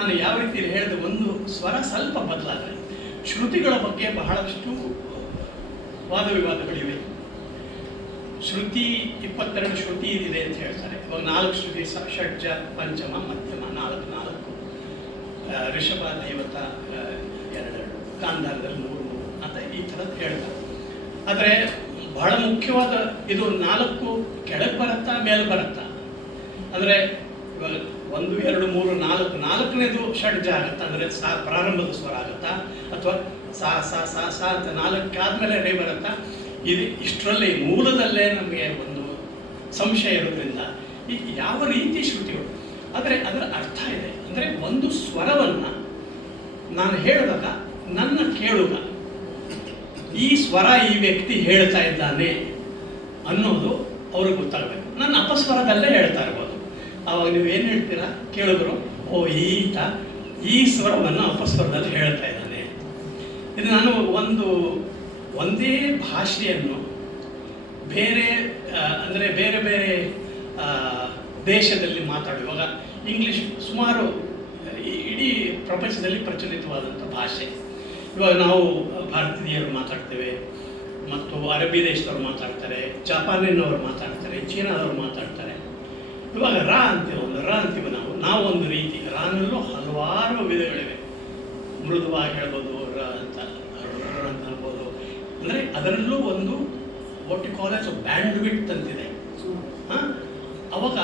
ನಾನು ಯಾವ ರೀತಿ ಹೇಳಿದ ಒಂದು ಸ್ವರ ಸ್ವಲ್ಪ ಬದಲಾದರೆ ಶ್ರುತಿಗಳ ಬಗ್ಗೆ ಬಹಳಷ್ಟು ವಾದವಿವಾದಗಳಿವೆ. ಶ್ರುತಿ 22 ಶ್ರುತಿ ಇದೆ ಅಂತ ಹೇಳ್ತಾರೆ. ಇವಾಗ 4 ಶ್ರುತಿ ಷಡ್ಜ, ಪಂಚಮ, ಮಧ್ಯಮ, 4 ಋಷಭ, ದೈವತ 2, ಗಾಂಧಾರದಲ್ಲಿ 3 ಅಂತ ಈ ಥರದ್ದು ಹೇಳ್ತಾರೆ. ಆದರೆ ಬಹಳ ಮುಖ್ಯವಾದ ಇದು 4 ಕೆಳಗೆ ಬರುತ್ತಾ ಮೇಲೆ ಬರುತ್ತಾ ಅಂದರೆ ಇವಾಗ 1, 2, 3, 4 4ನೇದು ಷಡ್ಜ ಆಗುತ್ತಾ ಅಂದರೆ ಪ್ರಾರಂಭದ ಸ್ವರ ಆಗುತ್ತಾ ಅಥವಾ ಸಾ ಅಂತ 4 ಆದಮೇಲೆ ರೇ ಬರುತ್ತಾ? ಇದು ಇಷ್ಟರಲ್ಲಿ ಮೂಲದಲ್ಲೇ ನಮಗೆ ಒಂದು ಸಂಶಯ ಇರೋದ್ರಿಂದ ಈ ಯಾವ ರೀತಿ ಶ್ರುತಿಗಳು, ಆದರೆ ಅದರ ಅರ್ಥ ಇದೆ. ಅಂದರೆ ಒಂದು ಸ್ವರವನ್ನು ನಾನು ಹೇಳಿದಾಗ ನನ್ನ ಕೇಳುಗ ಈ ಸ್ವರ ಈ ವ್ಯಕ್ತಿ ಹೇಳ್ತಾ ಇದ್ದಾನೆ ಅನ್ನೋದು ಅವ್ರಿಗೆ ಗೊತ್ತಾಗಬೇಕು. ನನ್ನ ಅಪಸ್ವರದಲ್ಲೇ ಹೇಳ್ತಾ ಇರ್ಬೋದು. ಆವಾಗ ನೀವು ಏನು ಹೇಳ್ತೀರಾ? ಕೇಳುಗರು, ಓ ಈತ ಈ ಸ್ವರವನ್ನು ಅಪಸ್ವರದಲ್ಲಿ ಹೇಳ್ತಾ ಇದ್ದಾನೆ. ಇದು ನಾನು ಒಂದೇ ಭಾಷೆಯನ್ನು ಬೇರೆ ಅಂದರೆ ಬೇರೆ ಬೇರೆ ದೇಶದಲ್ಲಿ ಮಾತಾಡುವಾಗ ಇಂಗ್ಲೀಷ್ ಸುಮಾರು ಇಡೀ ಪ್ರಪಂಚದಲ್ಲಿ ಪ್ರಚಲಿತವಾದಂಥ ಭಾಷೆ. ಇವಾಗ ನಾವು ಭಾರತೀಯರು ಮಾತಾಡ್ತೇವೆ, ಮತ್ತು ಅರಬ್ಬಿ ದೇಶದವ್ರು ಮಾತಾಡ್ತಾರೆ, ಜಪಾನಿನವರು ಮಾತಾಡ್ತಾರೆ, ಚೀನಾದವ್ರು ಮಾತಾಡ್ತಾರೆ. ಇವಾಗ ರಾ ಅಂತೀವಿ ನಾವು ಒಂದು ರೀತಿ. ರಾನಲ್ಲೂ ಹಲವಾರು ವಿಧಗಳಿವೆ. ಮೃದುವಾಗಿ ಹೇಳ್ಬೋದು, ರ ಅಂತ ಹೇಳ್ಬೋದು. ಅಂದರೆ ಅದರಲ್ಲೂ ಒಂದು what you call as bandwidth ಅಂತಿದೆ. ಅವಾಗ